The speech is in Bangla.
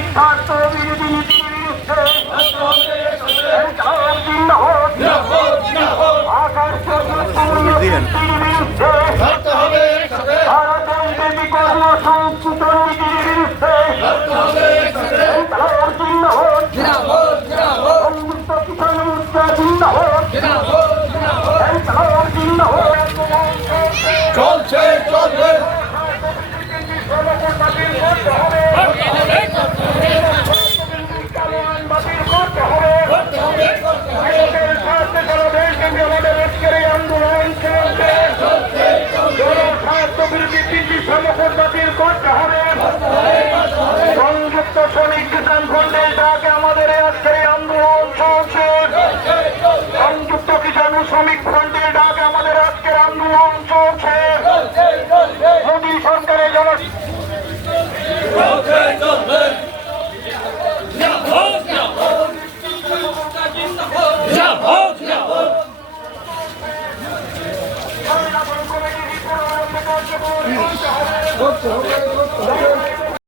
শিক্ষার্থ বিরোধী নীতির বিরুদ্ধে ভারতের কর্মসংস্কৃত নীতির শ্রমিক কিষাণ ফন্ডের ডাকে আমাদের আজকের এই আন্দোলন চলছে সংযুক্ত কিষাণ শ্রমিক ফ্রন্টের ডাকে আমাদের আজকের আন্দোলন চলছে মোদী সরকারের জন চলবে জিন্দাবাদ জিন্দাবাদ কমিটির